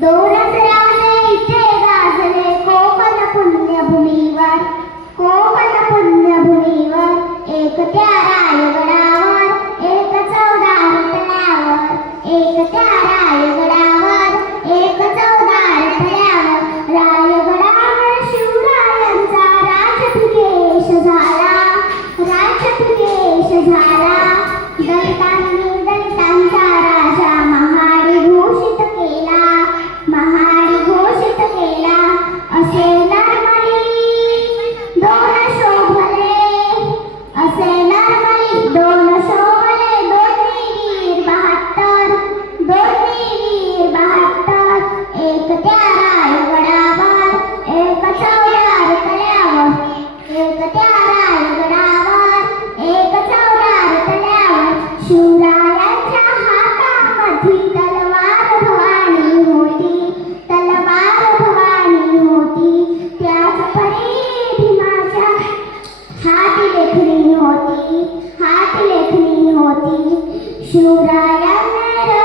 दोनच राजे इथे गाजले कोकण पुण्यभूमीवर कोकण पुण्यभूमीवर एक त्या रायगडावर एक चौदार तळ्यावर एक त्या रायगडावर एक चौदार तळ्यावर रायगडावर शिवरायांचा राजभिषेक झाला राजभिषेक झाला दलितांनी ശൂരായ